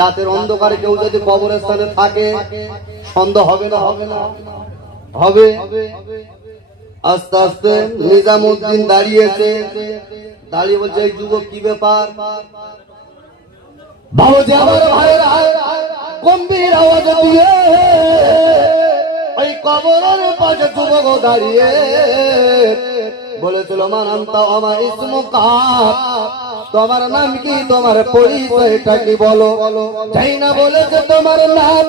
রাতের অন্ধকারে কেউ যদি কবরস্থানে থাকে সন্দেহ হবে না হবে না, হবে। আস্তে আস্তে নিজামুদ্দিন দাঁড়িয়েছে। দাঁড়িয়ে বলছে, এই যুবক কি ব্যাপার? বলেছিল মানান্তা আমার ইসমুকা তোমার নাম কি? তোমার পরিচয়টা কি বলো? যাই না বলেছে তোমার নাম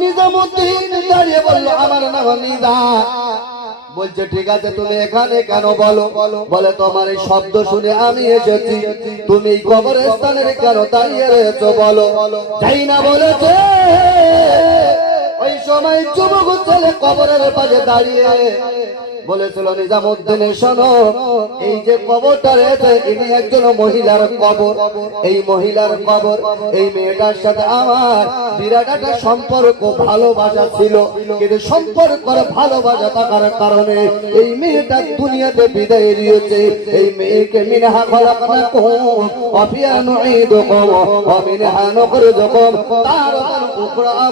নিজামুদ্দিন দাঁড়িয়ে বলল, আমার নাম নিজা বলছে, ঠিক আছে, তুমি এখানে কেন বলো? বলে, তোমার এই শব্দ শুনে আমি এসেছি। তুমি কবরস্থানের কেন দাঁড়িয়ে রয়েছো বলো? যাই না বলেছে ওই সময় যুবক ছেলে কবরের পাশে দাঁড়িয়ে বলেছিল, নিজামুদ্দিনে, শোনো, এই যে কবরটা রয়েছে, ইনি একজন মহিলার কবর। এই মহিলার কবর, এই মেয়েটার সাথে আমার বিরাট একটা সম্পর্ক, ভালোবাসা ছিল। কিন্তু সম্পর্কের ভালোবাসা থাকার কারণে এই মেয়েটা দুনিয়াতে বিদায় দিয়েছে এই মেয়েকে মিনহা খলাকনা কুম অফিয়া নুঈদুকুম ওয়া মিনহা নুখরিজুকুম, তার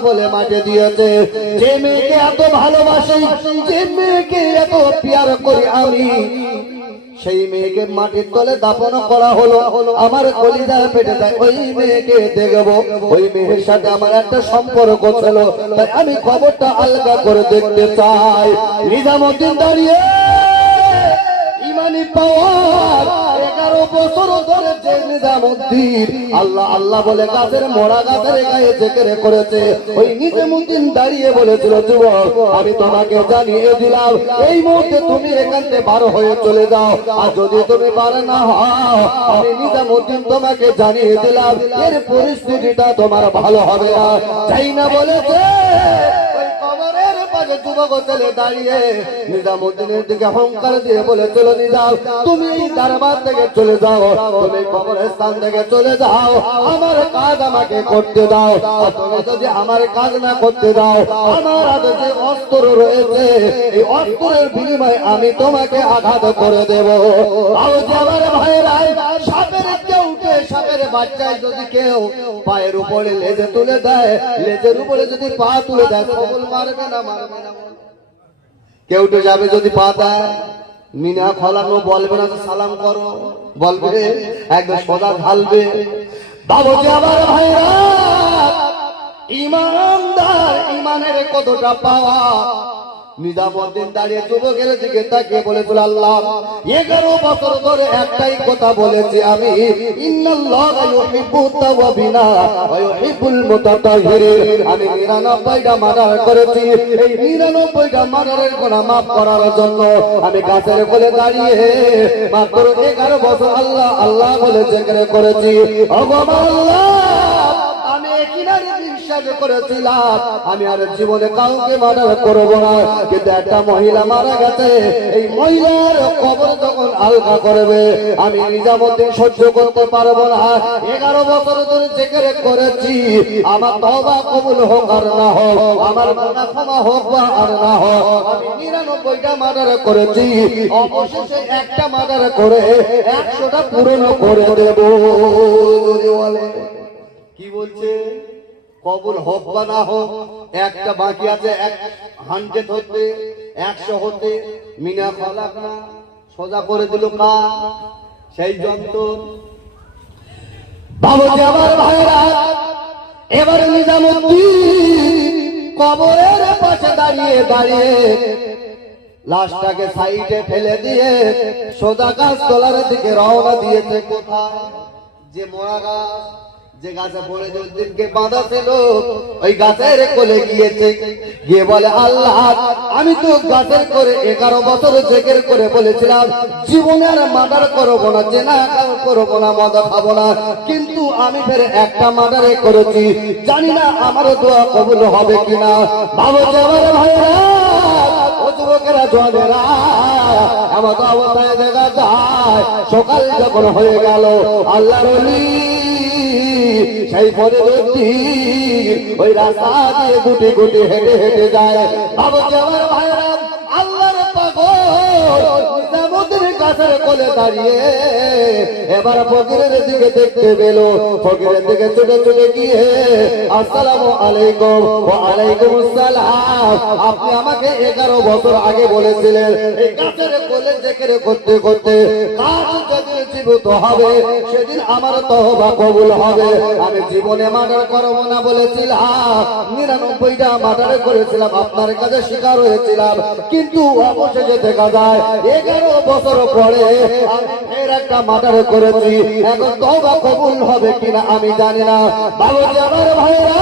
বলে মাঝে দিয়েছে। যে মেয়েকে এত যে মেয়েকে এত পিয়ার আমি, সেই মেয়েকে মাটির তলে দাপন করা হলো। আমার কলিজার পেটে দেয় ওই মেয়েকে দেখব, ওই মেয়ের সাথে আমার একটা সম্পর্ক ছিল। আমি খবরটা আলগা করে দেখতে চাই। নিজামুদ্দিন দাঁড়িয়ে, ইমানি এগারো আমি তোমাকে জানিয়ে দিলাম, এই মুহূর্তে তুমি এখান থেকে বার হয়ে চলে যাও। আর যদি তুমি বার না আমি নিজামুদ্দিন তোমাকে জানিয়ে দিলাম। এর পরিস্থিতিটা তোমার ভালো হবে না। চাই না বলেছে। পাশে যুবক ছেলে দাঁড়িয়ে নিজামুদ্দিনের দিকে অহংকার দিয়ে বলেছিল নিজাম, তুমি এই দরবার থেকে চলে যাও। তুমি কবরের স্থান থেকে চলে যাও। আমার কাজ আমাকে করতে দাও। তুমি যদি আমার কাজ না করতে দাও, আমার হাতে যে অস্ত্র রয়েছে, এই অস্ত্রের বিনিময়ে আমি তোমাকে আঘাত করে দেব। আমার ভাইয়েরা সাপের সাপের বাচ্চায় যদি কেউ পায়ের উপরে লেজে তুলে দেয়, লেজের উপরে যদি পা তুলে দেয় কবল মারবে না মারবে না কেউ তো যাবে যদি পা দেয়। মিনা ফলানো বলবে না সালাম করো। বলবে একদম সদা ঢালবে। ইমানদার, ইমানের কতটা পাওয়া। দাঁড়িয়ে দিকে তাকিয়ে আল্লাহ, এগারো বছর ধরে একটাই কথা বলেছি আমি আমি 99টা মার্ডার করেছি। এই 99টা মার্ডারের গুনাহ maaf করার জন্য আমি গাছের দাঁড়িয়ে মাত্র 11 বছর আল্লাহ আল্লাহ বলে করেছি। আমি বিশ্বাস করেছিলাম। আমি আর জীবনে কাউকে মার্ডার করব না। কিন্তু একটা মহিলা মারা গেছে। এই মহিলার কবর যখন আলগা করবে আমি নিজামুদ্দিন সহ্য করতে পারব না। এগারো বছর ধরে জেকেরে করেছি। আমার তবা কবুল হোক আর না হোক আমার মানা ক্ষমা হোক বা আর না হোক আমি নিরানব্বইটা মার্ডার করেছি। অবশেষে একটা মার্ডার করে একশোটা পূরণ করে দেবো। কি বলছে? কবুল হোক বা না হোক, একটা বাকি আছে, এক হান্ড্রেড হতে, একশো হতে, মিনা ফালাক না, সোজা করে দিল কা সেই যন্ত্র বাবুজি ভাইরা, এবার নিজামুদ্দিন কবরের পাশে দাঁড়িয়ে দাঁড়িয়ে লাশটাকে সাইডে ফেলে দিয়ে সোজা গাছ তোলার দিকে রওনা দিয়েছে কোথায়? যে মোড়া গাছ। যে গাছে পড়ে বাঁধা ছিল, ওই গাছের কোলে গিয়েছে। গিয়ে বলে, আল্লাহ, আমি তো গাছের করে এগারো বছর জেগের করে বলেছিলাম মার্ডার করব না জেনা করব না খাব না। কিন্তু আমি ফের একটা মার্ডারে করেছি। জানি না আমারও দোয়া কবুল হবে কিনা। যে আমার ভাইরা যুবকেরা অবস্থায় দেখা যায়, সকাল যখন হয়ে গেল আল্লাহ অলি সেই পরে ব্যক্তি ওই রাস্তা দিয়ে গুটি গুটি হেঁটে হেঁটে যায়। আবার আমার ভাইরা, আল্লাহর গাছের কোলে দাঁড়িয়ে এবার ফকিরের দিকে দেখতে পেল। ফকিরের দিকে ছুটে ছুটে গিয়ে, আসসালামু আলাইকুম ওয়া আলাইকুম আসসালাম। আপনি আমাকে এগারো বছর আগে বলেছিলেন গাছের কোলে জেকেরে করতে করতে কাজ জীবিত হবে, সেদিন আমার কবুল হবে। আমি জীবনে মার্ডার করব না বলেছিলাম। করেছিলাম, আপনার কাছে শিকার হয়েছিলাম। কিন্তু অবশেষে দেখা যায়, এগারো বছর আমি ফের একটা মাটার করেছি। এখন তবা কবুল হবে কিনা আমি জানি না। বাবুজি আমার ভাইরা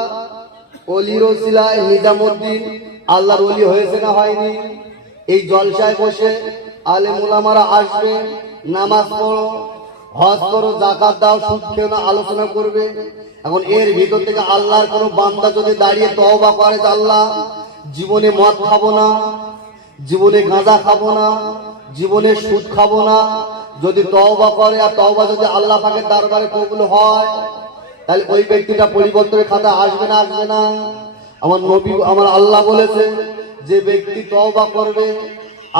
অলির ওসিলায় নিজামুদ্দিন। আল্লাহর অলি হয়েছে না হয়নি। এই জলসায় বসে আলে মুলামারা আসবে, নামাজ পড়ো, হজ করো জাকাত দাও, সুদ খেও না, আলোচনা করবে। এখন এর ভিতর থেকে আল্লাহর কোনো বান্দা যদি দাঁড়িয়ে তওবা করে যে আল্লাহ, জীবনে মদ খাব না, জীবনে গাঁজা খাব না, জীবনে সুদ খাব না, যদি তওবা করে আর তওবা যদি আল্লাহ পাকের দরবারে কবুল হয় তাহলে ওই ব্যক্তিটা পরিবর্তনের খাতা আসবে না আসবে না। আমার নবী, আমার আল্লাহ বলেছে, যে ব্যক্তি তওবা করবে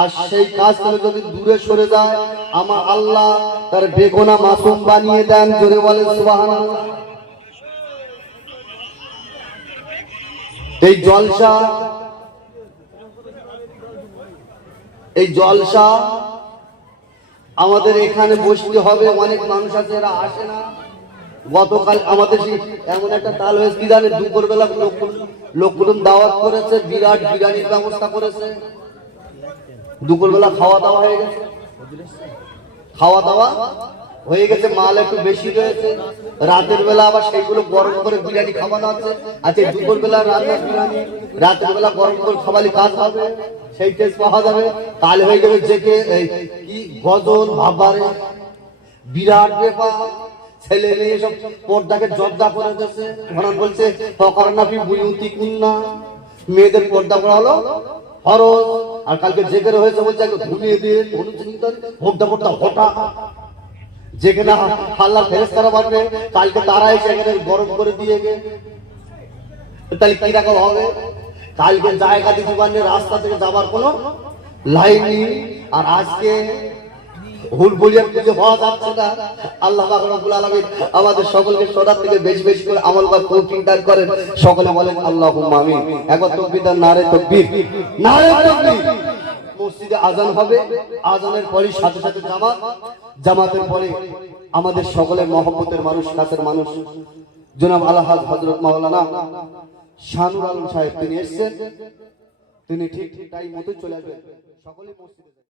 আর সেই কাজ থেকে যদি দূরে সরে যায়, আমার আল্লাহ তার বেগুনা মাসুম বানিয়ে দেন, জোরে বলে এই জলসা এই জলসা আমাদের এখানে বসতে হবে, অনেক মানুষ আছে, এরা আসে না। গতকাল আমাদের সেই এমন একটা তাল হয়েছে, কি জানে দুপুর বেলা লোকজন দাওয়াত করেছে, বিরাট বিরিয়ানির ব্যবস্থা করেছে। দুপুর বেলা খাওয়া দাওয়া হয়ে গেছে। খাওয়া দাওয়া হয়ে গেছে, মাল একটু বেশি রয়েছে। রাতের বেলা আবার সেইগুলো গরম করে বিরিয়ানি খাওয়ানো আছে আচ্ছা দুপুর বেলা রান্নার বিরিয়ানি, রাতের বেলা গরম করে খাওয়ালি কাজ হবে, সেই টেস্ট পাওয়া যাবে। কাল হয়ে যাবে যে কে এই কি গজন ভাবারে। বিরাট ব্যাপার। ছেলে মেয়ে সব পর্দাকে জর্দা করে দিয়েছে। ওনার বলছে ফকরনাফি বুয়ুতি কুন্না। মেয়েদের পর্দা করা হলো ফরজ। আর কালকে জেগের হয়েছে বলছে আগে ঘুমিয়ে দিয়ে ভোগটা পড়তা হঠাৎ যেখানে আল্লাহ ফেরেস্তারা বাড়বে কালকে তারা এসে গরম করে দিয়ে গে তাহলে কি রকম হবে? কালকে জায়গা দিতে পারলে রাস্তা থেকে যাবার কোনো লাইন নেই। আর আজকে হুল বলিয়া খুঁজে পাওয়া যাচ্ছে না। আল্লাহ রব্বুল আলামিন আমাদের সকলকে সদা থেকে বেশি বেশি করে আমল বা তৌফিক দান করেন। সকলে বলেন, আল্লাহুম্মা আমিন। একবার তাকবীর নারে তাকবীর। নারে তাকবীর। মসজিদে আজান হবে। আজানের পরে সাথে সাথে জামাত। জামাতের পরে আমাদের সকলের মহব্বতের মানুষ, কাছের মানুষ। জনাব আলহাজ হজরত মাওলানা শানুর আলম সাহেব, তিনি এসছেন। তিনি ঠিক টাইম মতো চলে আসবেন। সকলে মসজিদে